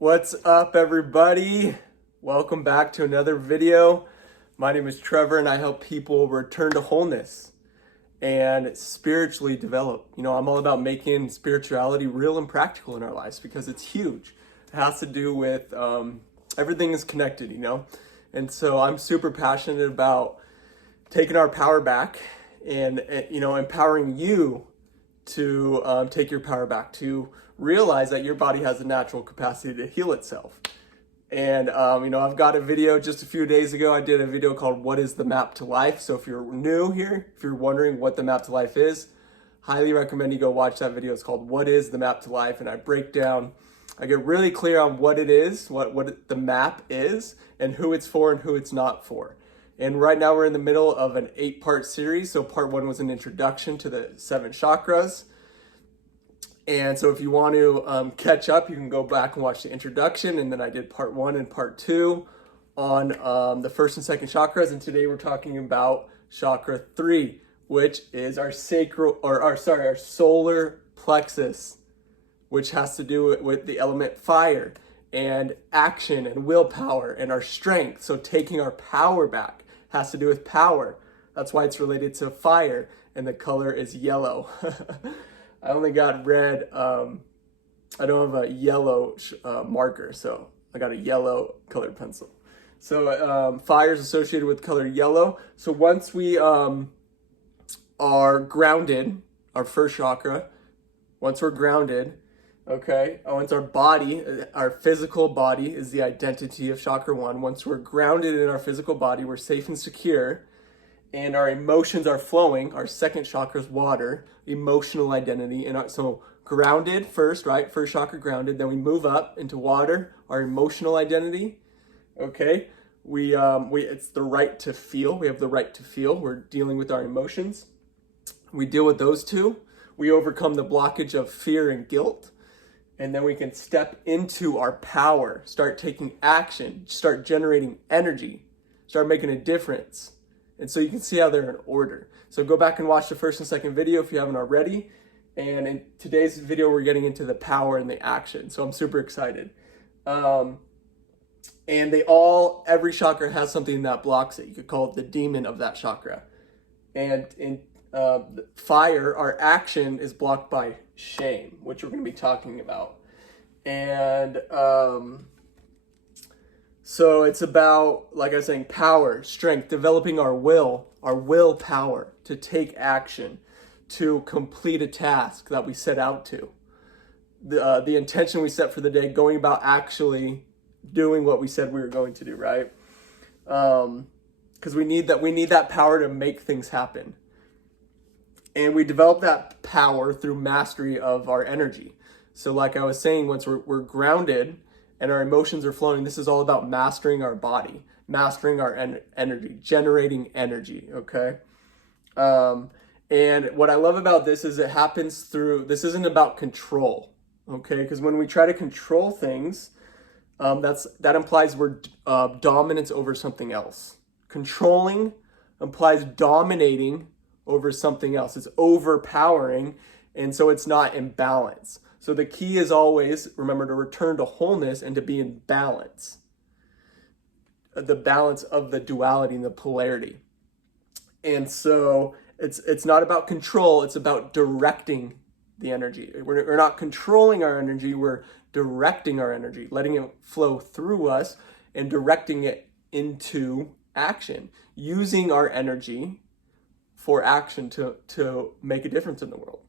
What's up, everybody? Welcome back to another video. My name is Trevor and I help people return to wholeness and spiritually develop. I'm all about making spirituality real and practical in our lives because it's huge. It has to do with everything is connected. And so I'm super passionate about taking our power back and empowering you to take your power back, to realize that your body has a natural capacity to heal itself. And I've got a video just a few days ago. I did a video called "What is the Map to Life?" So if you're new here, if you're wondering what the map to life is, highly recommend you go watch that video. It's called "What is the Map to Life?" And I get really clear on what it is, what the map is, and who it's for and who it's not for. And right now we're in the middle of an 8-part series. So part 1 was an introduction to the 7 chakras. And so if you want to catch up, you can go back and watch the introduction. And then I did part 1 and part 2 on the 1st and 2nd chakras. And today we're talking about chakra 3, which is our solar plexus, which has to do with the element fire and action and willpower and our strength. So taking our power back has to do with power. That's why it's related to fire, and the color is yellow. I only got red. I don't have a yellow marker, so I got a yellow colored pencil. So fire is associated with color yellow. So once we are grounded, our first chakra, once we're grounded, okay, once our physical body is the identity of chakra 1. Once we're grounded in our physical body, we're safe and secure, and our emotions are flowing. Our 2nd chakra is water, emotional identity. And so grounded first, right? First chakra grounded. Then we move up into water, our emotional identity. Okay, it's the right to feel. We have the right to feel. We're dealing with our emotions. We deal with those two. We overcome the blockage of fear and guilt. And then we can step into our power, start taking action, start generating energy, start making a difference. And so you can see how they're in order. So go back and watch the 1st and 2nd video if you haven't already. And in today's video, we're getting into the power and the action. So I'm super excited. And every chakra has something that blocks it. You could call it the demon of that chakra. And in fire, our action is blocked by shame, which we're going to be talking about. And so it's about, like I was saying, power, strength, developing our willpower to take action, to complete a task that we set out to. The intention we set for the day, going about actually doing what we said we were going to do, right? Because we need that power to make things happen. And we develop that power through mastery of our energy. So like I was saying, once we're grounded and our emotions are flowing, this is all about mastering our body, mastering our energy, generating energy, okay? And what I love about this is this isn't about control, okay? Because when we try to control things, that implies we're dominance over something else. Controlling implies dominating over something else. It's overpowering, and so it's not in balance. So the key is always, remember, to return to wholeness and to be in balance. The balance of the duality and the polarity. And so it's not about control, it's about directing the energy. We're not controlling our energy, we're directing our energy, letting it flow through us and directing it into action, using our energy for action to make a difference in the world.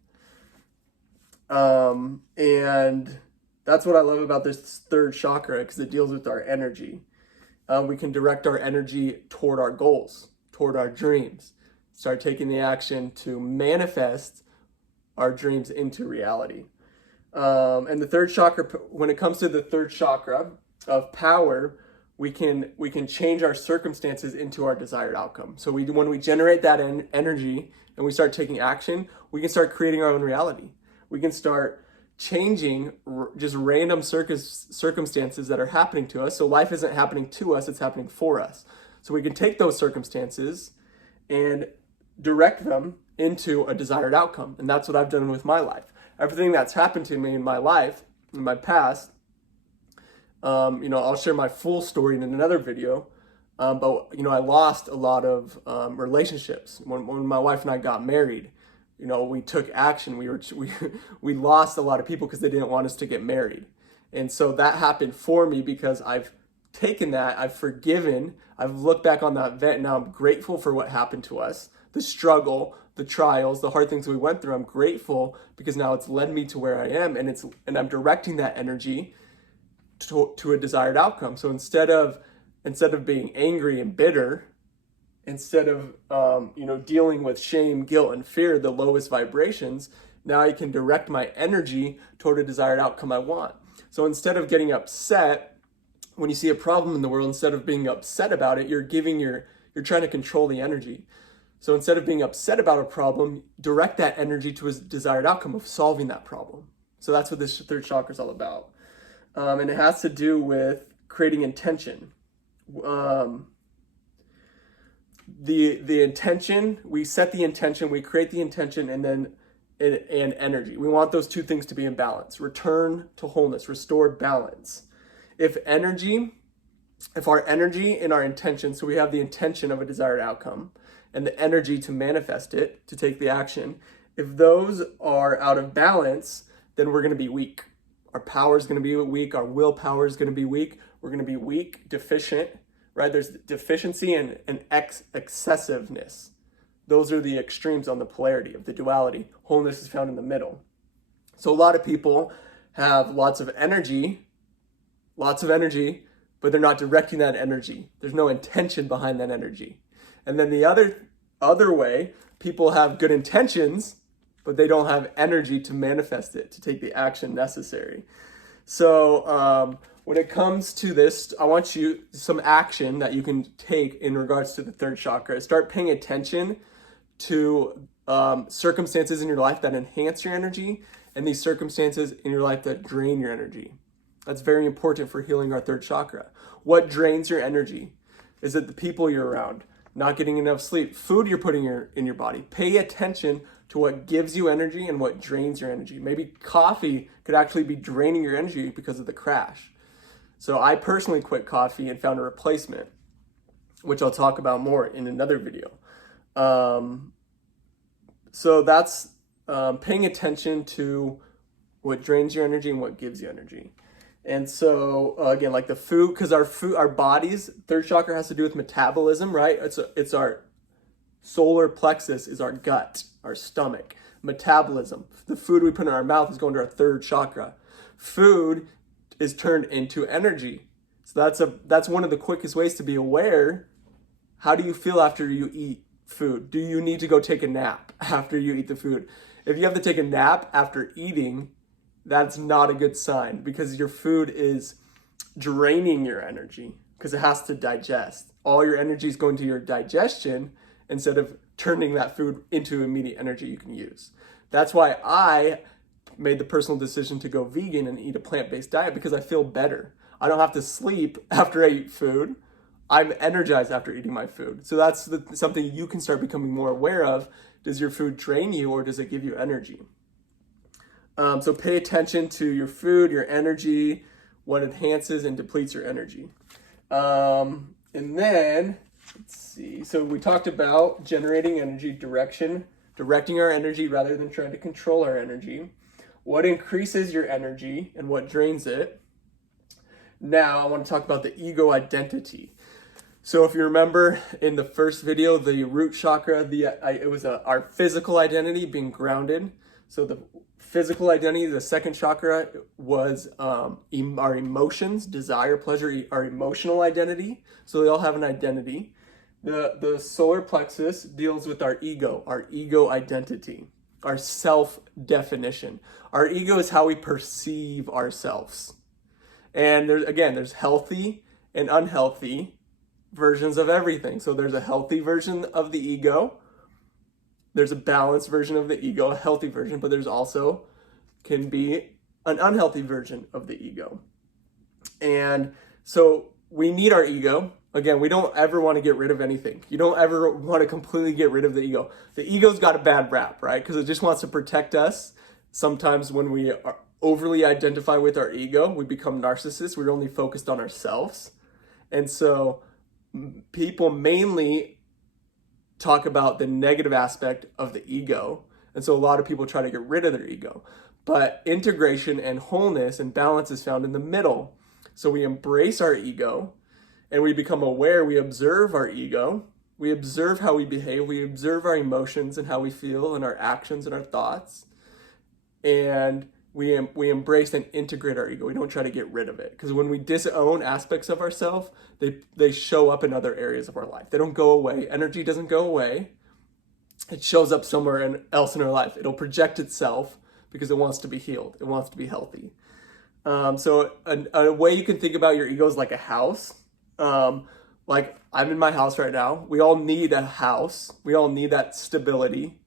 And that's what I love about this 3rd chakra, because it deals with our energy. We can direct our energy toward our goals, toward our dreams, start taking the action to manifest our dreams into reality. And the 3rd chakra, when it comes to the 3rd chakra of power, we can change our circumstances into our desired outcome. So when we generate that energy and we start taking action, we can start creating our own reality. We can start changing just random circumstances that are happening to us. So life isn't happening to us, it's happening for us. So we can take those circumstances and direct them into a desired outcome. And that's what I've done with my life. Everything that's happened to me in my life, in my past, I'll share my full story in another video. But I lost a lot of relationships when my wife and I got married. We took action. We lost a lot of people because they didn't want us to get married, and so that happened for me because I've taken that, I've forgiven, I've looked back on that event, and now I'm grateful for what happened to us, the struggle, the trials, the hard things we went through. I'm grateful because now it's led me to where I am, and I'm directing that energy to a desired outcome. So instead of being angry and bitter, instead of dealing with shame, guilt, and fear, the lowest vibrations, now I can direct my energy toward a desired outcome I want. So instead of getting upset when you see a problem in the world, instead of being upset about it, you're trying to control the energy. So instead of being upset about a problem, direct that energy to a desired outcome of solving that problem. So that's what this third chakra is all about. And it has to do with creating intention. The intention, we set the intention, we create the intention, and then and energy. We want those two things to be in balance. Return to wholeness, restore balance. If our energy and our intention, so we have the intention of a desired outcome and the energy to manifest it, to take the action, if those are out of balance, then we're going to be weak. Our power is going to be weak. Our willpower is going to be weak. We're going to be weak, deficient, right? There's deficiency and excessiveness. Those are the extremes on the polarity of the duality. Wholeness is found in the middle. So a lot of people have lots of energy, but they're not directing that energy. There's no intention behind that energy. And then the other way, people have good intentions, but they don't have energy to manifest it, to take the action necessary. So when it comes to this, I want you some action that you can take in regards to the third chakra. Start paying attention to circumstances in your life that enhance your energy and these circumstances in your life that drain your energy. That's very important for healing our third chakra. What drains your energy? Is it the people you're around? Not getting enough sleep? Food you're putting in your body? Pay attention to what gives you energy and what drains your energy. Maybe coffee could actually be draining your energy because of the crash. So I personally quit coffee and found a replacement, which I'll talk about more in another video. So that's paying attention to what drains your energy and what gives you energy. And so again, like the food, because our bodies, third chakra has to do with metabolism, right? It's our solar plexus is our gut, our stomach. Metabolism, the food we put in our mouth is going to our third chakra. Food is turned into energy. So that's one of the quickest ways to be aware. How do you feel after you eat food? Do you need to go take a nap after you eat the food? If you have to take a nap after eating, that's not a good sign because your food is draining your energy because it has to digest. All your energy is going to your digestion instead of turning that food into immediate energy you can use. That's why I made the personal decision to go vegan and eat a plant-based diet because I feel better. I don't have to sleep after I eat food. I'm energized after eating my food. So that's something you can start becoming more aware of. Does your food drain you or does it give you energy? So pay attention to your food, your energy, what enhances and depletes your energy. And then, let's see. So we talked about generating energy, directing our energy rather than trying to control our energy. What increases your energy and what drains it. Now I want to talk about the ego identity. So if you remember in the first video, the root chakra, it was our physical identity being grounded. So the physical identity, the second chakra was our emotions, desire, pleasure, our emotional identity. So they all have an identity. The solar plexus deals with our ego identity, our self-definition. Our ego is how we perceive ourselves. And there's healthy and unhealthy versions of everything. So there's a healthy version of the ego. There's a balanced version of the ego, a healthy version, but there's also can be an unhealthy version of the ego. And so we need our ego. Again, we don't ever want to get rid of anything. You don't ever want to completely get rid of the ego. The ego's got a bad rap, right? Because it just wants to protect us. Sometimes when we overly identify with our ego, we become narcissists. We're only focused on ourselves. And so people mainly talk about the negative aspect of the ego. And so a lot of people try to get rid of their ego. But integration and wholeness and balance is found in the middle. So we embrace our ego and we become aware. We observe our ego. We observe how we behave. We observe our emotions and how we feel and our actions and our thoughts. And we embrace and integrate our ego. We don't try to get rid of it. Because when we disown aspects of ourselves, they show up in other areas of our life. They don't go away. Energy doesn't go away. It shows up somewhere else in our life. It'll project itself because it wants to be healed. It wants to be healthy. So a way you can think about your ego is like a house. Like I'm in my house right now. We all need a house. We all need that stability.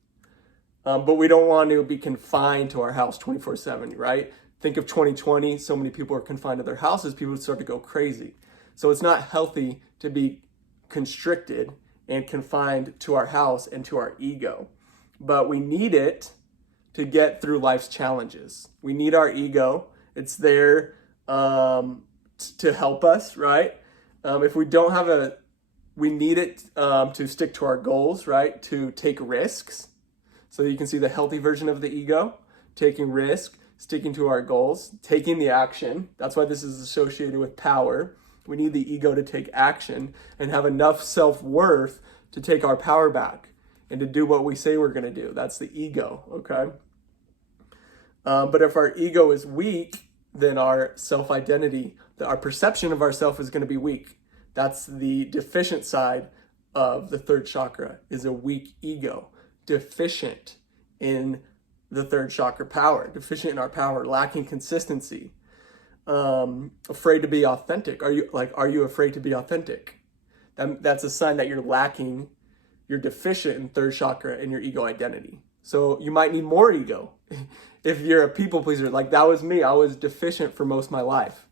But we don't want to be confined to our house 24/7, right? Think of 2020. So many people are confined to their houses. People start to go crazy. So it's not healthy to be constricted and confined to our house and to our ego. But we need it to get through life's challenges. We need our ego. It's there to help us, right? If we don't have we need it to stick to our goals, right? To take risks. So you can see the healthy version of the ego, taking risk, sticking to our goals, taking the action. That's why this is associated with power. We need the ego to take action and have enough self-worth to take our power back and to do what we say we're going to do. That's the ego, okay? But if our ego is weak, then our self-identity, our perception of ourself is going to be weak. That's the deficient side of the third chakra, is a weak ego. Deficient in the third chakra power, deficient in our power, lacking consistency, afraid to be authentic. Are you afraid to be authentic? That's a sign that you're lacking, you're deficient in third chakra and your ego identity. So you might need more ego. If you're a people pleaser, like that was me, I was deficient for most of my life.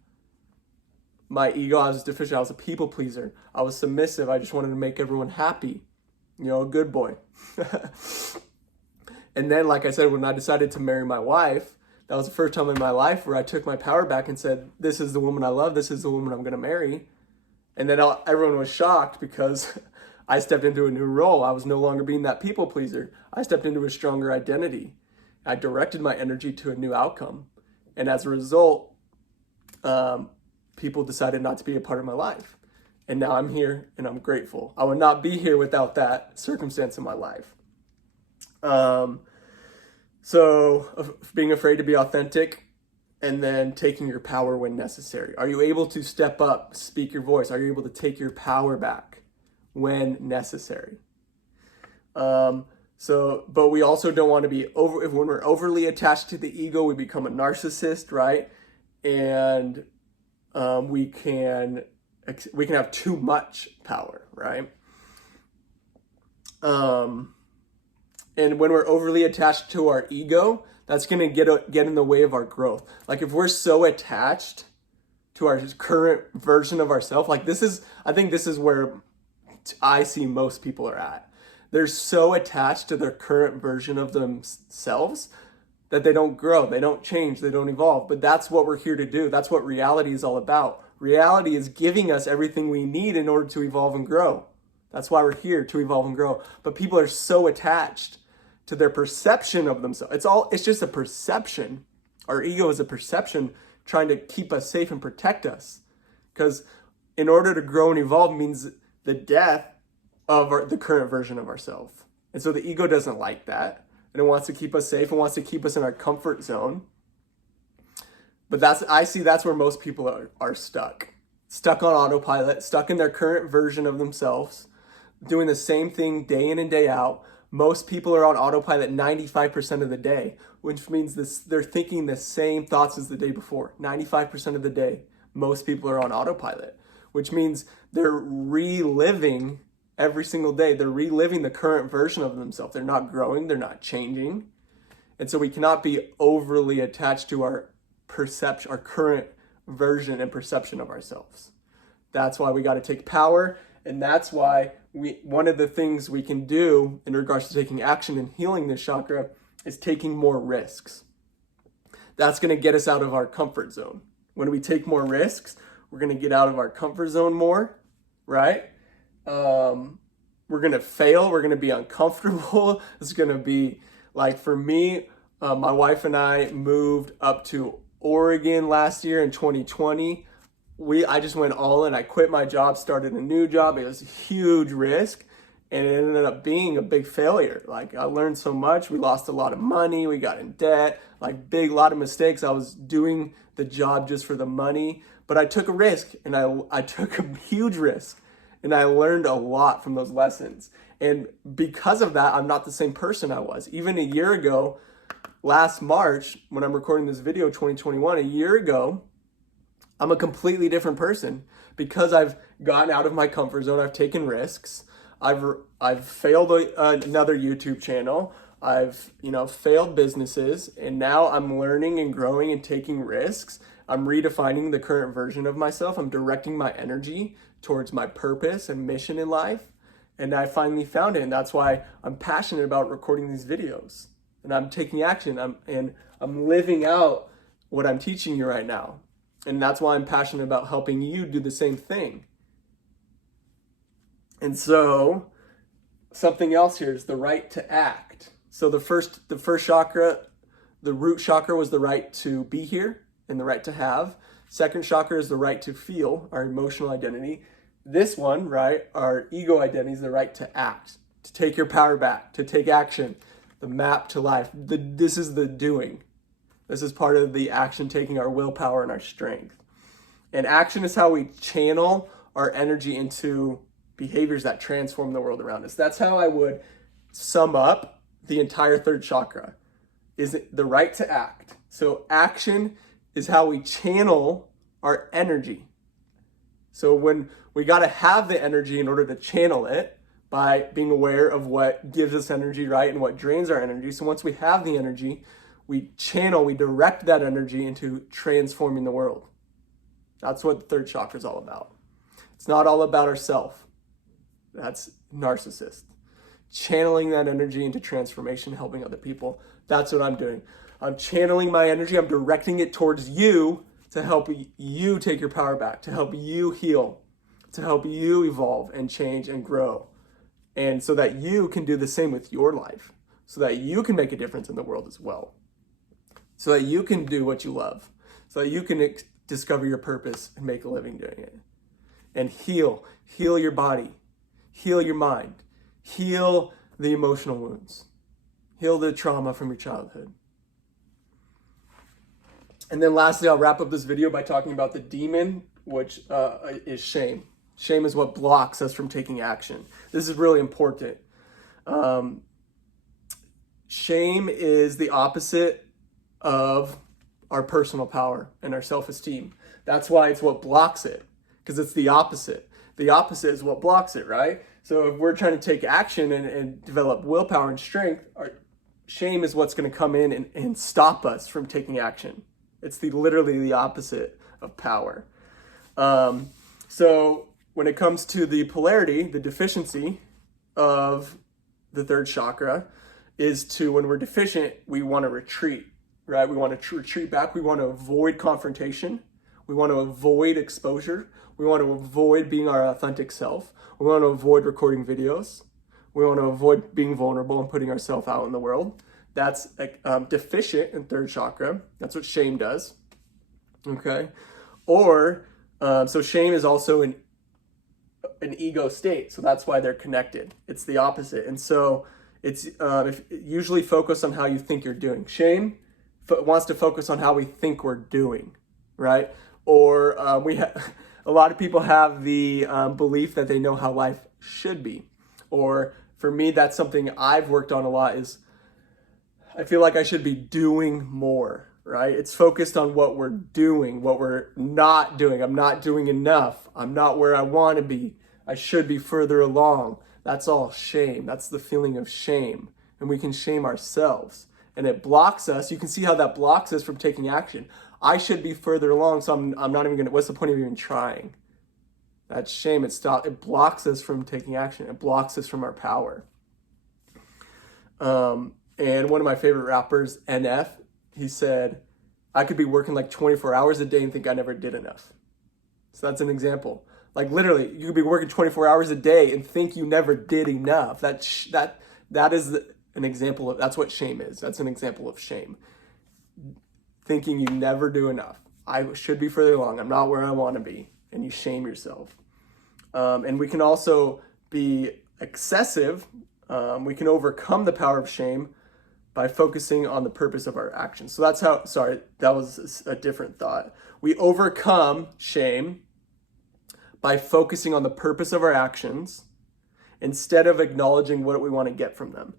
My ego, I was deficient, I was a people pleaser. I was submissive, I just wanted to make everyone happy. You know, a good boy. And then, like I said, when I decided to marry my wife, that was the first time in my life where I took my power back and said, this is the woman I love, this is the woman I'm going to marry. And then everyone was shocked because I stepped into a new role. I was no longer being that people pleaser. I stepped into a stronger identity. I directed my energy to a new outcome. And as a result, people decided not to be a part of my life. And now I'm here and I'm grateful. I would not be here without that circumstance in my life. So being afraid to be authentic and then taking your power when necessary. Are you able to step up, speak your voice? Are you able to take your power back when necessary? But we also don't want to be when we're overly attached to the ego, we become a narcissist, right? And we can have too much power, right? And when we're overly attached to our ego, that's going to get in the way of our growth. Like if we're so attached to our current version of ourselves, I think this is where I see most people are at. They're so attached to their current version of themselves that they don't grow, they don't change, they don't evolve. But that's what we're here to do. That's what reality is all about. Reality is giving us everything we need in order to evolve and grow. That's why we're here, to evolve and grow. But people are so attached to their perception of themselves. It's just a perception. Our ego is a perception trying to keep us safe and protect us. Because in order to grow and evolve means the death of the current version of ourselves. And so the ego doesn't like that. And it wants to keep us safe. It wants to keep us in our comfort zone. But I see that's where most people are stuck. Stuck on autopilot, stuck in their current version of themselves, doing the same thing day in and day out. Most people are on autopilot 95% of the day, which means they're thinking the same thoughts as the day before. 95% of the day, most people are on autopilot, which means they're reliving every single day. They're reliving the current version of themselves. They're not growing, they're not changing. And so we cannot be overly attached to our perception, our current version and perception of ourselves. That's why we got to take power. And that's why one of the things we can do in regards to taking action and healing this chakra is taking more risks. That's going to get us out of our comfort zone. When we take more risks, we're going to get out of our comfort zone more, right? We're going to fail. We're going to be uncomfortable. It's going to be like, for me, my wife and I moved up to Oregon last year in 2020. I just went all in. I quit my job, started a new job. It was a huge risk, and it ended up being a big failure. Like, I learned so much. We lost a lot of money. We got in debt, like lot of mistakes. I was doing the job just for the money, but I took a risk, and I took a huge risk, and I learned a lot from those lessons. And because of that, I'm not the same person I was. Even a year ago, last March, when I'm recording this video, 2021, a year ago, I'm a completely different person because I've gotten out of my comfort zone. I've taken risks. I've failed another YouTube channel. I've failed businesses, and now I'm learning and growing and taking risks. I'm redefining the current version of myself. I'm directing my energy towards my purpose and mission in life, and I finally found it. And that's why I'm passionate about recording these videos, and I'm taking action. I'm living out what I'm teaching you right now. And that's why I'm passionate about helping you do the same thing. And so something else here is the right to act. So the first chakra, the root chakra, was the right to be here and the right to have. Second chakra is the right to feel, our emotional identity. This one, right, our ego identity, is the right to act, to take your power back, to take action, the map to life. This is the doing. This is part of the action, taking our willpower and our strength. And action is how we channel our energy into behaviors that transform the world around us. That's how I would sum up the entire third chakra, is the right to act. So action is how we channel our energy. So when we got to have the energy in order to channel it by being aware of what gives us energy, right, and what drains our energy. So once we have the energy, we direct that energy into transforming the world. That's what the third chakra is all about. It's not all about ourself. That's narcissist. Channeling that energy into transformation, helping other people. That's what I'm doing. I'm channeling my energy. I'm directing it towards you to help you take your power back, to help you heal, to help you evolve and change and grow. And so that you can do the same with your life, so that you can make a difference in the world as well. So that you can do what you love, so that you can discover your purpose and make a living doing it. And heal your body, heal your mind, heal the emotional wounds, heal the trauma from your childhood. And then lastly, I'll wrap up this video by talking about the demon, which is shame. Shame is what blocks us from taking action. This is really important. Shame is the opposite of our personal power and our self-esteem. That's why it's what blocks it, because it's the opposite. The opposite is what blocks it, right? So if we're trying to take action and develop willpower and strength, our shame is what's going to come in and stop us from taking action. It's literally the opposite of power. So when it comes to the polarity, the deficiency of the third chakra is when we're deficient, we want to retreat. Right? We want to retreat back. We want to avoid confrontation. We want to avoid exposure. We want to avoid being our authentic self. We want to avoid recording videos. We want to avoid being vulnerable and putting ourselves out in the world. That's deficient in third chakra. That's what shame does. Okay? Or, so shame is also an ego state. So that's why they're connected. It's the opposite. And so it's usually focus on how you think you're doing. Shame wants to focus on how we think we're doing, right? Or a lot of people have the belief that they know how life should be. Or for me, that's something I've worked on a lot, is I feel like I should be doing more, right? It's focused on what we're doing, what we're not doing. I'm not doing enough. I'm not where I want to be. I should be further along. That's all shame. That's the feeling of shame. And we can shame ourselves. And it blocks us. You can see how that blocks us from taking action. I should be further along, so I'm not even going to, what's the point of even trying? That's shame. It blocks us from taking action. It blocks us from our power. And one of my favorite rappers, NF, he said, I could be working like 24 hours a day and think I never did enough. So that's an example. Like literally, you could be working 24 hours a day and think you never did enough. That is an example of, that's what shame is. That's an example of shame. Thinking you never do enough. I should be further along. I'm not where I want to be. And you shame yourself. And we can also be excessive. We can overcome the power of shame by focusing on the purpose of our actions. So that's how, sorry, that was a different thought. We overcome shame by focusing on the purpose of our actions instead of acknowledging what we want to get from them.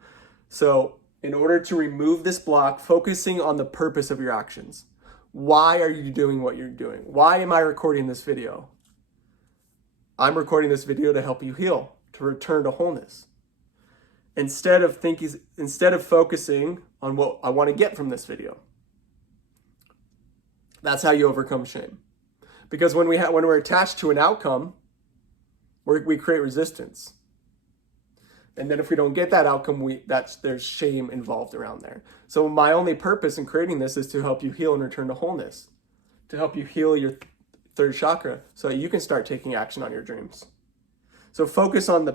So in order to remove this block, focusing on the purpose of your actions. Why are you doing what you're doing? Why am I recording this video? I'm recording this video to help you heal, to return to wholeness. Instead of focusing on what I want to get from this video. That's how you overcome shame. Because when we're attached to an outcome, we create resistance. And then if we don't get that outcome, there's shame involved around there. So my only purpose in creating this is to help you heal and return to wholeness, to help you heal your third chakra so that you can start taking action on your dreams. So focus on the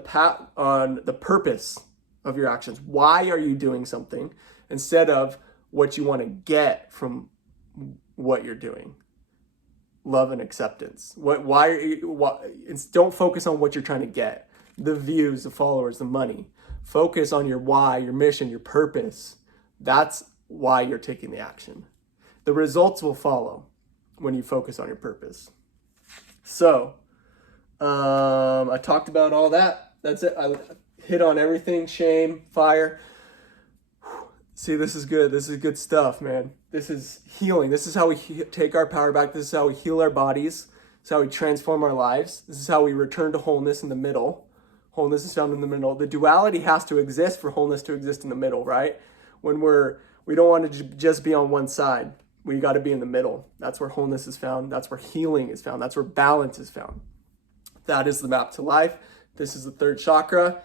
purpose of your actions. Why are you doing something instead of what you want to get from what you're doing? Love and acceptance. Don't focus on what you're trying to get. The views, the followers, the money. Focus on your why, your mission, your purpose. That's why you're taking the action. The results will follow when you focus on your purpose. So, I talked about all that. That's it. I hit on everything, shame, fire. See, this is good. This is good stuff, man. This is healing. This is how we take our power back. This is how we heal our bodies. This is how we transform our lives. This is how we return to wholeness in the middle. Wholeness is found in the middle. The duality has to exist for wholeness to exist in the middle, right? When we don't want to just be on one side. We got to be in the middle. That's where wholeness is found. That's where healing is found. That's where balance is found. That is the map to life. This is the third chakra.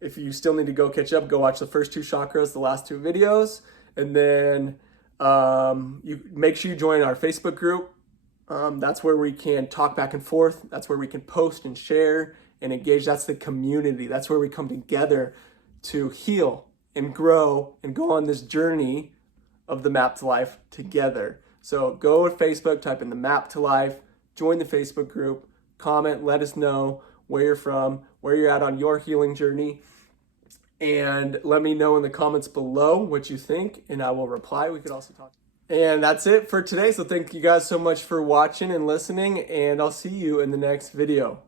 If you still need to go catch up, go watch the first two chakras, the last two videos. And then you make sure you join our Facebook group. That's where we can talk back and forth. That's where we can post and share and engage. That's the community. That's where we come together to heal and grow and go on this journey of the map to life together. So go to Facebook, type in the map to life, join the Facebook group, comment, let us know where you're from, where you're at on your healing journey, and let me know in the comments below what you think, and I will reply. We could also talk. And that's it for today. So thank you guys so much for watching and listening, and I'll see you in the next video.